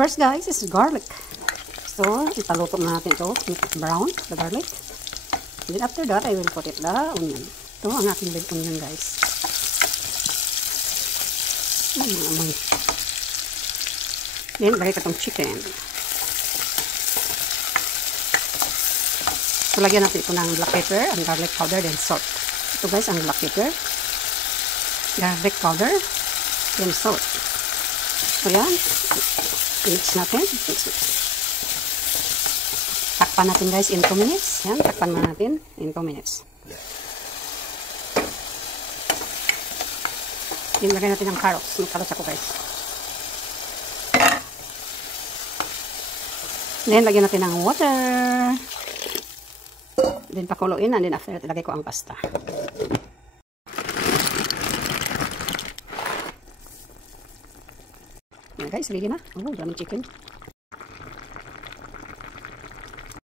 First guys is garlic. So, italuto natin ito. Make it brown, the garlic. And then after that, I will put it the onion. Ito ang aking red onion guys. Amoy. Then, lagay ko itong chicken. So, lagyan natin ito ng black pepper, and garlic powder, then salt. Ito guys, ang black pepper, garlic powder, then salt. So, yan. Mix natin. Mix. Takpan natin guys in 2 minutes. Yan, takpan natin in 2 minutes. Then, lagyan natin ng carrots. May carrots ako guys. Then, lagyan natin ng water. Then, pakuluin. And then, after that, ilagay ko ang pasta. Yan guys, ready na. Oh, daming chicken.